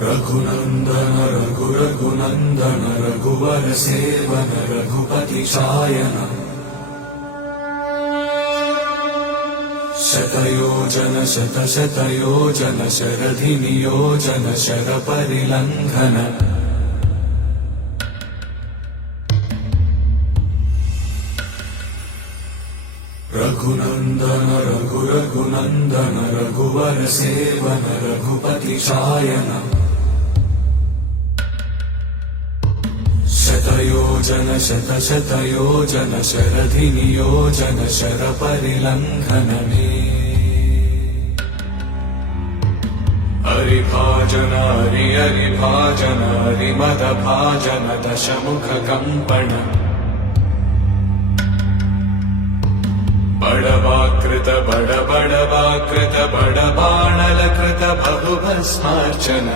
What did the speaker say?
रघुनन्दन रघुनन्दन रघुवर seven Raghupati चायन शतयोजन शतशतयोजन शरधि नियोजन शरपरिलङ्घन रघुनन्दन रघुनन्दन रघुवर seven Raghupati चायन शतयोजन शतशतयोजन शरधि नियोजन शरपरिलङ्घन हरिभाजन हरिभाजन हरिमदभाजन दशमुख कंपन बड़वाकृत बड़वाकृत बड़बाणलकृत बहुभस्मार्चन